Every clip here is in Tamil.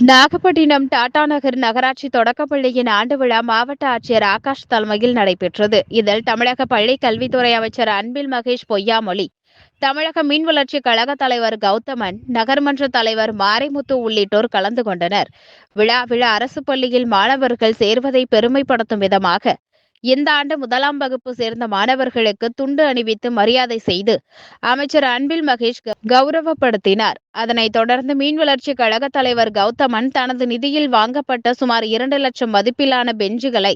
நாகப்பட்டினம் டாடா நகர் நகராட்சி தொடக்கப்பள்ளியின் ஆண்டு விழா மாவட்ட ஆட்சியர் ஆகாஷ் தலைமையில் நடைபெற்றது. இதில் தமிழக பள்ளி கல்வித்துறை அமைச்சர் அன்பில் மகேஷ் பொய்யாமொழி தமிழக மீன் வளர்ச்சி கழக தலைவர் கௌதமன் நகர்மன்ற தலைவர் மாரிமுத்து உள்ளிட்டோர் கலந்து கொண்டனர். விழாவில் அரசு பள்ளியில் மாணவர்கள் சேர்வதை பெருமைப்படுத்தும் விதமாக இந்த ஆண்டு முதலாம் வகுப்பு சேர்ந்த மாணவர்களுக்கு துண்டு அணிவித்து மரியாதை செய்து அமைச்சர் அன்பில் மகேஷ் கௌரவப்படுத்தினார். அதனைத் தொடர்ந்து மீன் வளர்ச்சி கழக தலைவர் கௌதமன் தனது நிதியில் வாங்கப்பட்ட சுமார் இரண்டு லட்சம் மதிப்பிலான பெஞ்சுகளை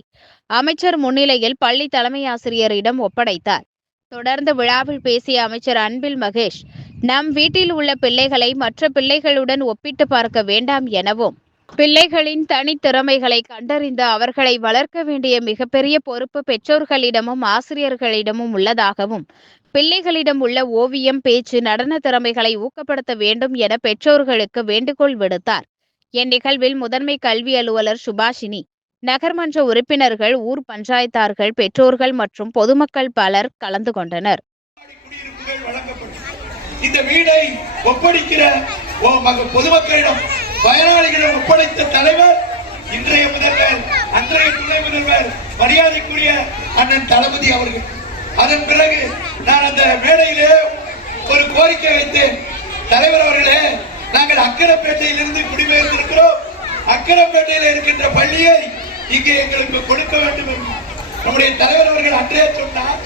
அமைச்சர் முன்னிலையில் பள்ளி தலைமை ஆசிரியரிடம் ஒப்படைத்தார். தொடர்ந்து விழாவில் பேசிய அமைச்சர் அன்பில் மகேஷ் நம் வீட்டில் உள்ள பிள்ளைகளை மற்ற பிள்ளைகளுடன் ஒப்பிட்டு பார்க்க வேண்டாம் எனவும் பிள்ளைகளின் தனித்திறமைகளை கண்டறிந்து அவர்களை வளர்க்க வேண்டிய மிகப்பெரிய பொறுப்பு பெற்றோர்களிடமும் ஆசிரியர்களிடமும் உள்ளதாகவும் பிள்ளைகளிடம் உள்ள ஓவியம் பேச்சு நடன திறமைகளை ஊக்கப்படுத்த வேண்டும் என பெற்றோர்களுக்கு வேண்டுகோள் விடுத்தார். இந்நிகழ்வில் முதன்மை கல்வி அலுவலர் சுபாஷினி நகர்மன்ற உறுப்பினர்கள் ஊர் பஞ்சாயத்தார்கள் பெற்றோர்கள் மற்றும் பொதுமக்கள் பலர் கலந்து கொண்டனர். இந்த வீடை ஒப்படைக்கிற பொதுமக்களிடம் பயனாளிகளிடம் ஒப்படைத்த தலைவர் இன்றைய முதல்வர் அன்றைய துணை முதல்வர் மரியாதைக்குரிய அண்ணன் தளபதி அவர்கள். அதன் பிறகு நான் அந்த மேடையிலே ஒரு கோரிக்கை வைத்தேன். தலைவர் அவர்களே நாங்கள் அக்கரப்பேட்டையிலிருந்து குடிபெயர்ந்திருக்கிறோம். அக்கரப்பேட்டையில் இருக்கின்ற பள்ளியை இங்கே எங்களுக்கு கொடுக்க வேண்டும் என்று. நம்முடைய தலைவர் அவர்கள் அன்றே சொன்னார்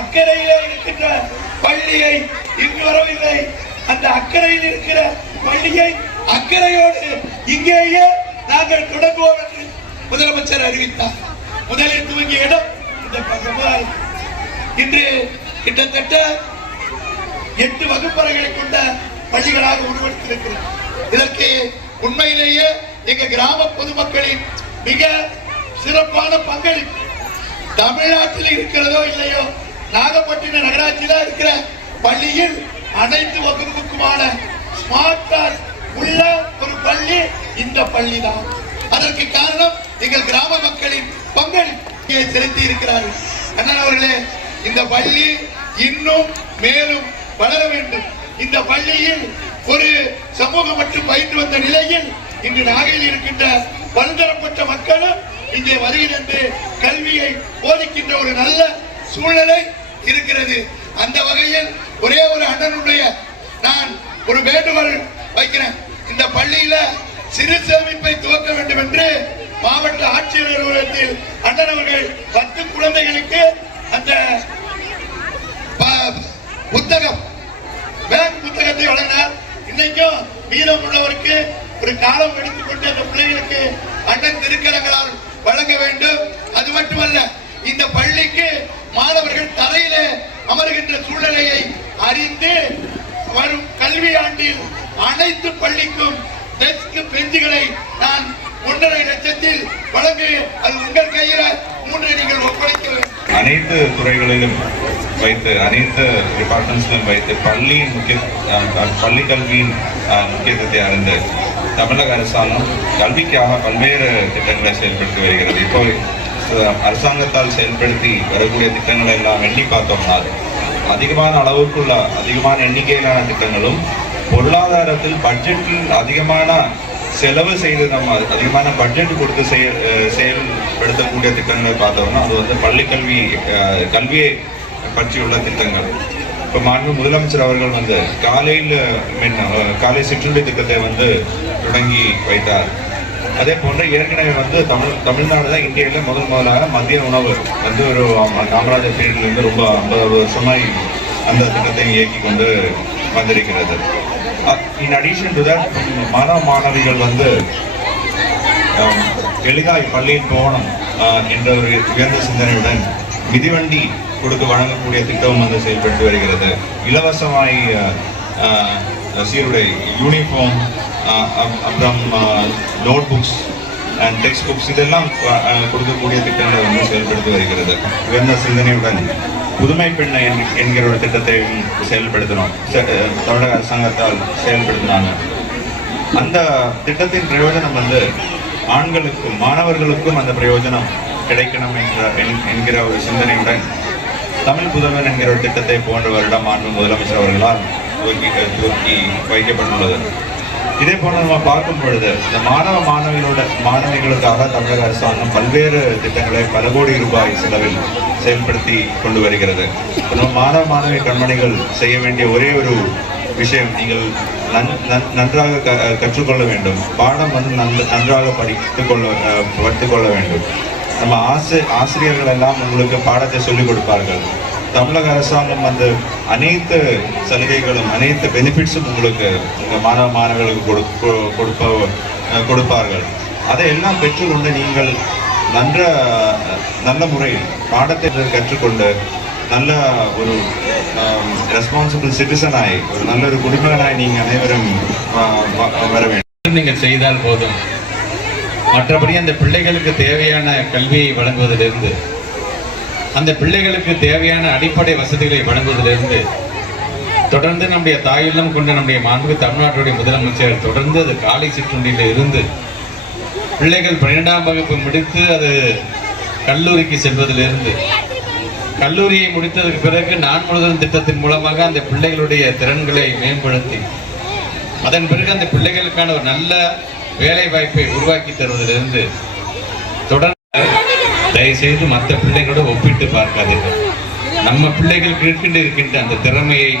அக்கறையிலே இருக்கின்ற பள்ளியை இங்கு வரவில்லை. அந்த அக்கறையில் இருக்கிற பள்ளியை அக்கறையோடு இங்கேயே நாங்கள் தொடங்குவோம் என்று முதலமைச்சர் அறிவித்தார். முதலில் துவங்கிய இடம் இந்த பகுதி. இன்று கிட்டத்தட்ட எட்டு வகுப்பறைகளை கொண்ட பள்ளிகளாக உருவெடுத்திருக்கிறது. இதற்கு உண்மையிலேயே எங்க கிராம பொதுமக்களின் மிக சிறப்பான பங்களிப்பு. தமிழ்நாட்டில் இருக்கிறதோ இல்லையோ நாகப்பட்டினம் நகராட்சியில இருக்கிற பள்ளியில் அனைத்து வகுப்புக்குமான ஸ்மார்ட் கிளாஸ் பள்ளி தான். அதற்கு காரணம் எங்கள் கிராம மக்களின் பங்களிப்பை செலுத்தி இருக்கிறார்கள். அண்ணன் அவர்களே இந்த பள்ளி இன்னும் மேலும் வளர வேண்டும். இந்த பள்ளியில் ஒரு சமூகம் மட்டும் பயின்று வந்த நிலையில் இன்று நாகையில் இருக்கின்ற பல்தரப்பட்ட மக்களும் இங்கே வருகிறது கல்வியை போதிக்கின்ற ஒரு நல்ல சூழ்நிலை இருக்கிறது. அந்த வகையில் ஒரே ஒரு அண்ணனுடைய நான் ஒரு வேண்டுகோள் வைக்கிறேன். இந்த பள்ளியில சிறு சேமிப்பை துவக்க வேண்டும் என்று மாவட்ட ஆட்சியர் அலுவலகத்தில் அண்ணன் அவர்கள் பத்து குழந்தைகளுக்கு அந்த புத்தகம் பேங்க் புத்தகத்தை வழங்கினார். இன்னைக்கும் மீதம் உள்ளவருக்கு ஒரு காலம் எடுத்துக்கொண்டு அந்த பிள்ளைகளுக்கு அண்ணன் திருக்கரங்களால் வழங்க வேண்டும். அது மட்டுமல்ல இந்த பள்ளிக்கு மாணவர்கள் தரையிலே அமர்கின்ற சூழ்நிலையை அறிந்து வரும் கல்வி ஆண்டில் அனைத்து பள்ளிக்கும் பெஞ்சுகளை நான் ஒன்றரை லட்சத்தில் வழங்கு அது உங்கள் கையில. மூன்றை நீங்கள் ஒப்படைக்க அனைத்து துறைகளிலும் வைத்து அனைத்து டிபார்ட்மெண்ட்ஸ்லையும் வைத்து பள்ளியின் முக்கிய அஹ், பள்ளி கல்வியின் முக்கியத்துவத்தை அறிந்து தமிழக அரசாங்கம் கல்விக்காக பல்வேறு திட்டங்களை செயல்படுத்தி வருகிறது. இப்போ அரசாங்கத்தால் செயல்படுத்தி வரக்கூடிய திட்டங்களை எல்லாம் எண்ணி பார்த்தோம்னா அதிகமான அளவுக்குள்ள அதிகமான எண்ணிக்கையிலான திட்டங்களும் பொருளாதாரத்தில் பட்ஜெட்டில் அதிகமான செலவு செய்து நம்ம அதிகமான பட்ஜெட் கொடுத்து செய செயல்படுத்தக்கூடிய திட்டங்களை பார்த்தோம்னா அது வந்து பள்ளிக்கல்வி கல்வியை பற்றியுள்ள திட்டங்கள். இப்போ மாண்பு முதலமைச்சர் அவர்கள் வந்து காலையில் மின் காலை சிற்றுண்டி திட்டத்தை வந்து தொடங்கி வைத்தார். அதே போன்று ஏற்கனவே வந்து தமிழ் தமிழ்நாடு தான் இந்தியாவில் முதல் முதலாக மதிய உணவு வந்து ஒரு காமராஜர் பீரியட்லேருந்து ரொம்ப ஐம்பது வருஷமாய் அந்த திட்டத்தை இயக்கி கொண்டு வந்திருக்கிறது. இன் அடிஷன் டு தட் மாணவ மாணவிகள் வந்து um, எளிதாய் பள்ளியில் போகணும் uh, என்ற ஒரு உயர்ந்த சிந்தனையுடன் மிதிவண்டி கொடுக்க வழங்கக்கூடிய திட்டம் வந்து செயல்பட்டு வருகிறது. இலவசமாய் ஆஹ், சீருடை யூனிஃபார்ம் அப்புறம் note books and text books இதெல்லாம் கொடுக்கக்கூடிய திட்டங்களை வந்து செயல்படுத்தி வருகிறது. உயர்ந்த சிந்தனையுடன். புதுமை பெண்ணை என்- என்கிற ஒரு திட்டத்தை செயல்படுத்தினோம். தமிழக அரசாங்கத்தால் செயல்படுத்தினாங்க. அந்த திட்டத்தின் பிரயோஜனம் வந்து ஆண்களுக்கும் மாணவர்களுக்கும் அந்த பிரயோஜனம் கிடைக்கணும் என்ற என்- என்கிற ஒரு சிந்தனையுடன் தமிழ் புதல்வன் என்கிற ஒரு திட்டத்தை போன்ற வருடம் ஆண்டு முதலமைச்சர் அவர்களால் துவக்கி துவக்கி வைக்கப்பட்டுள்ளது. இதே போல நம்ம பார்க்கும் பொழுது இந்த மாணவ மாணவிகளோட மாணவிகளுக்காக தமிழக அரசாங்கம் பல்வேறு திட்டங்களை பல கோடி ரூபாய் செலவில் செயல்படுத்தி கொண்டு வருகிறது. நம்ம மாணவ மாணவி கண்மணிகள் செய்ய வேண்டிய ஒரே ஒரு விஷயம் நீங்கள் நன்- நன்- நன்றாக க- கற்றுக்கொள்ள வேண்டும். பாடம் வந்து நன்கு- நன்றாக படித்துக் கொள்ள படித்துக் கொள்ள வேண்டும். நம்ம ஆசி ஆசிரியர்கள் எல்லாம் உங்களுக்கு பாடத்தை சொல்லிக் கொடுப்பார்கள். தமிழக அரசாங்கம் அந்த அனைத்து சலுகைகளும் அனைத்து பெனிஃபிட்ஸும் உங்களுக்கு உங்கள் மாணவ மாணவர்களுக்கு கொடு- கொடுப்ப கொடுப்பார்கள். அதை எல்லாம் பெற்றுக்கொண்டு நீங்கள் நன்ற நல்ல முறையில் பாடத்தை கற்றுக்கொண்டு நல்ல ஒரு ரெஸ்பான்சிபிள் சிட்டிசனாய் ஒரு நல்ல ஒரு குடிமகனாய் நீங்கள் அனைவரும் வர வேண்டும். நீங்கள் செய்தால் போதும். மற்றபடி அந்த பிள்ளைகளுக்கு தேவையான கல்வியை வழங்குவதிலிருந்து அந்த பிள்ளைகளுக்கு தேவையான அடிப்படை வசதிகளை வழங்குவதிலிருந்து தொடர்ந்து நம்முடைய தாயுள்ளம் கொண்ட நம்முடைய மாண்பு தமிழ்நாட்டுடைய முதலமைச்சர் தொடர்ந்து அது காலை சிற்றுண்டியில் இருந்து பிள்ளைகள் பன்னிரெண்டாம் வகுப்பு முடித்து அது கல்லூரிக்கு செல்வதிலிருந்து கல்லூரியை முடித்ததற்கு பிறகு நான் முழுவதும் திட்டத்தின் மூலமாக அந்த பிள்ளைகளுடைய திறன்களை மேம்படுத்தி அதன் பிறகு அந்த பிள்ளைகளுக்கான ஒரு நல்ல வேலை வாய்ப்பை உருவாக்கி தருவதிலிருந்து தொடர்ந்து தயவுசெய்து மற்ற பிள்ளைகளோட ஒப்பிட்டு பார்க்காதீர்கள். நம்ம பிள்ளைகளுக்கு இருக்கின்ற இருக்கின்ற அந்த திறமையை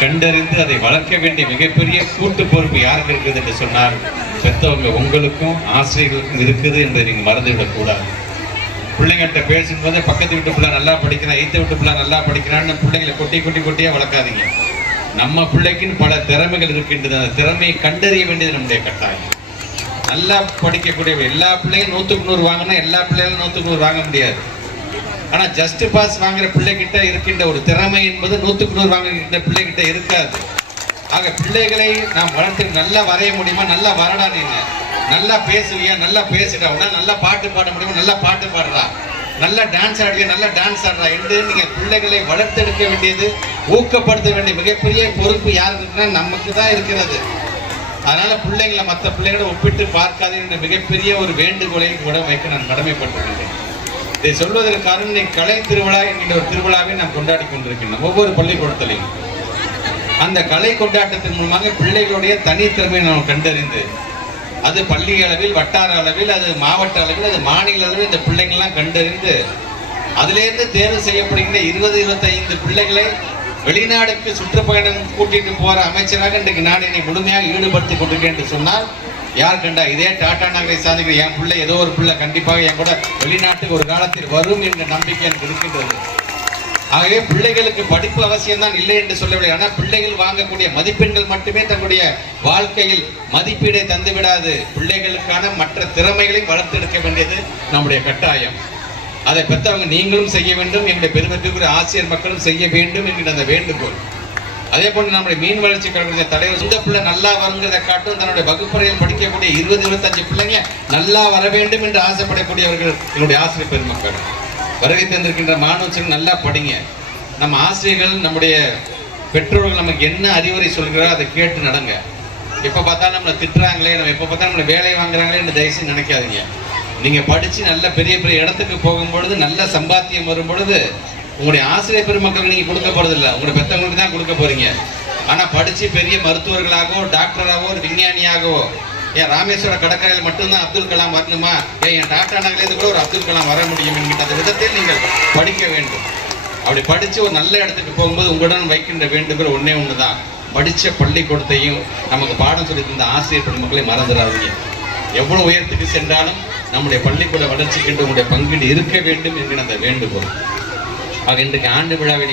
கண்டறிந்து அதை வளர்க்க வேண்டிய மிகப்பெரிய கூட்டு பொறுப்பு யாருக்கு இருக்குது என்று சொன்னால் பெற்றவங்க உங்களுக்கும் ஆசிரியர்களுக்கும் இருக்குது என்பதை நீங்கள் மறந்துவிடக்கூடாது. பிள்ளைங்கள்ட்ட பேசும்போது பக்கத்து வீட்டு பிள்ளை நல்லா படிக்கிறான் எய்த்த வீட்டு பிள்ளை நல்லா படிக்கிறான்னு பிள்ளைங்களை கொட்டி கொட்டி கொட்டியாக வளர்க்காதீங்க. நம்ம பிள்ளைக்குன்னு பல திறமைகள் இருக்கின்றது அந்த திறமையை கண்டறிய வேண்டியது நம்முடைய கட்டாயம். நல்லா படிக்கக்கூடிய எல்லா பிள்ளையும் நூற்றுக்கு நூறு வாங்கினா எல்லா பிள்ளைகளும் நூற்றுக்கு நூறு வாங்க முடியாது. ஆனால் ஜஸ்ட் பாஸ் வாங்குற பிள்ளைகிட்ட இருக்கின்ற ஒரு திறமை என்பது நூற்றுக்கு நூறு வாங்குகின்ற பிள்ளைகிட்ட இருக்காது. ஆக பிள்ளைகளை நாம் வளர்த்து நல்லா வரைய முடியுமா? நல்லா வரடா நீங்க. நல்லா பேசுவியா? நல்லா பேசிட்டா உடனே. நல்லா பாட்டு பாட முடியுமா? நல்லா பாட்டு பாடுறா. நல்லா டான்ஸ் ஆடுவியா? நல்லா டான்ஸ் ஆடுறா என்று நீங்கள் பிள்ளைகளை வளர்த்தெடுக்க வேண்டியது ஊக்கப்படுத்த வேண்டிய மிகப்பெரிய பொறுப்பு யாருக்கு இருக்குன்னா நமக்கு தான் இருக்கிறது. அதனால பிள்ளைங்களை மற்ற பிள்ளைகளோட ஒப்பிட்டு பார்க்காது என்ற மிகப்பெரிய ஒரு வேண்டுகோளை கூட வைக்க நான் கடமைப்பட்டிருக்கின்றேன் இதை சொல்வதற்கு காரணம் கலை திருவிழா என்கின்ற ஒரு திருவிழாவை நாம் கொண்டாடி கொண்டிருக்கின்றோம். ஒவ்வொரு பள்ளிக்கூடத்திலையும். அந்த கலை கொண்டாட்டத்தின் மூலமாக பிள்ளைகளுடைய தனித்திறமையை நாம் கண்டறிந்து அது பள்ளி அளவில் வட்டார அளவில் அது மாவட்ட அளவில் அது மாநில அளவில் இந்த பிள்ளைங்கள்லாம் கண்டறிந்து அதிலேருந்து தேர்வு செய்யப்படுகின்ற இருபது இருபத்தைந்து பிள்ளைகளை வெளிநாடுக்கு சுற்றுப்பயணம் கூட்டிட்டு போற அமைச்சராக இன்றைக்கு நான் என்னை முழுமையாக ஈடுபடுத்தி கொண்டிருக்கேன் என்று சொன்னால் யார் கண்டா? இதே டாடா நகரை சார்ந்த என் பிள்ளை ஏதோ ஒரு பிள்ளை கண்டிப்பாக என் கூட வெளிநாட்டுக்கு ஒரு காலத்தில் வரும் என்ற நம்பிக்கை எனக்கு இருக்கின்றது. ஆகவே பிள்ளைகளுக்கு படிப்பு அவசியம் தான் இல்லை என்று சொல்லவில்லை. ஆனால் பிள்ளைகள் வாங்கக்கூடிய மதிப்பெண்கள் மட்டுமே தங்களுடைய வாழ்க்கையில் மதிப்பீடை தந்துவிடாது. பிள்ளைகளுக்கான மற்ற திறமைகளை வளர்த்தெடுக்க வேண்டியது நம்முடைய கட்டாயம். அதை பெற்றவங்க நீங்களும் செய்ய வேண்டும் எங்களுடைய பெருமைக்குரிய ஆசிரியர் மக்களும் செய்ய வேண்டும் என்கிற அந்த வேண்டுகோள். அதே போன்று நம்முடைய மீன் வளர்ச்சி கழகத்தினுடைய தலைவர் இந்த பிள்ளை நல்லா வருங்கிறத காட்டும் தன்னுடைய வகுப்பறையில் படிக்கக்கூடிய இருபது இருபத்தஞ்சு பிள்ளைங்க நல்லா வர வேண்டும் என்று ஆசைப்படக்கூடியவர்கள் என்னுடைய ஆசிரியர் பெருமக்கள். வருகை தந்திருக்கின்ற மாணவர்கள் நல்லா படிங்க. நம்ம ஆசிரியர்கள் நம்முடைய பெற்றோர்கள் நமக்கு என்ன அறிவுரை சொல்கிறாரோ அதை கேட்டு நடங்க. எப்போ பார்த்தாலும் நம்மளை திட்டுறாங்களே நம்ம எப்போ பார்த்தாலும் நம்மளை வேலை வாங்குறாங்களே தயவுசெய்து நினைக்காதீங்க. நீங்க படிச்சு நல்ல பெரிய பெரிய இடத்துக்கு போகும் பொழுது நல்ல சம்பாத்தியம் வரும் பொழுது உங்களுடைய ஆசிரியர் பெருமக்களுக்கு நீங்க கொடுக்க போறது இல்லை. உங்களுடைய பெத்தவங்களுக்கு தான் கொடுக்க போறீங்க. ஆனா படிச்சு பெரிய மருத்துவர்களாகவோ டாக்டராகவோ ஒரு விஞ்ஞானியாகவோ ஏன் ராமேஸ்வர கடற்கரையில் மட்டும்தான் அப்துல் கலாம் வரணுமா? ஏன் என் டாடா நகர்லேருந்து கூட ஒரு அப்துல் கலாம் வர முடியும் என்கிற அந்த விதத்தில் நீங்கள் படிக்க வேண்டும். அப்படி படித்து ஒரு நல்ல இடத்துக்கு போகும்போது உங்களுடன் வைக்கின்ற வேண்டுகோள் ஒன்று தான் படித்த பள்ளிக்கூடத்தையும் நமக்கு பாடம் சொல்லி தந்த ஆசிரியர் பெருமக்களை மறந்துடாதீங்க. எவ்வளோ உயரத்துக்கு சென்றாலும் நம்முடைய பள்ளிக்கூட வளர்ச்சிக்கு உங்களுடைய பங்கீடு இருக்க வேண்டும் என்கிற அந்த வேண்டுகோள். ஆக இன்றைக்கு ஆண்டு விழாவை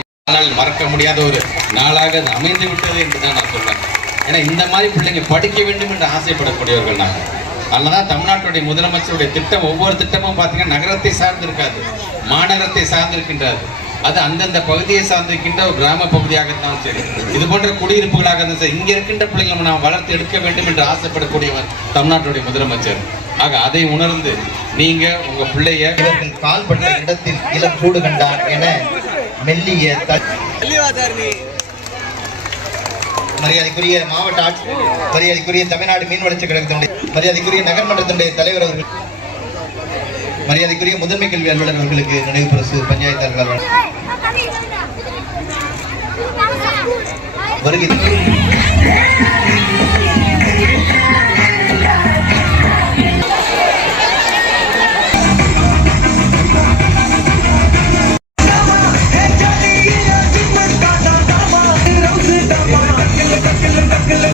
மறக்க முடியாத ஒரு நாளாக அது அமைந்து விட்டது என்று தான் நான் சொல்றேன் ஏன்னா இந்த மாதிரி பிள்ளைங்க படிக்க வேண்டும் என்று ஆசைப்படக்கூடியவர்கள் நாங்கள். அதனால்தான் தமிழ்நாட்டுடைய முதலமைச்சருடைய திட்டம் ஒவ்வொரு திட்டமும் பார்த்தீங்கன்னா நகரத்தை சார்ந்து இருக்காது மாநகரத்தை சார்ந்திருக்கின்றது. அது அந்தந்த பகுதியை சார்ந்திருக்கின்ற ஒரு கிராம பகுதியாகத்தான் சரி. இது போன்ற குடியிருப்புகளாக இருந்தால் சரி. இங்க இருக்கின்ற பிள்ளைங்களை நாம் வளர்த்து எடுக்க வேண்டும் என்று ஆசைப்படக்கூடியவர் தமிழ்நாட்டுடைய முதலமைச்சர். ஆக அதை உணர்ந்து நீங்க உங்க பிள்ளைய இவர்கள் கால் பட்ட இடத்தில் இளம் சூடு கண்டான் என மெல்லிய மரியாதைக்குரிய மாவட்ட ஆட்சி மரியாதைக்குரிய தமிழ்நாடு மீன் வளர்ச்சி கழகத்தினுடைய மரியாதைக்குரிய நகர்மன்றத்தினுடைய தலைவர் அவர்கள் மரியாதைக்குரிய முதன்மை கல்வி அலுவலர் அவர்களுக்கு நினைவு பரிசு வழங்க- வருகை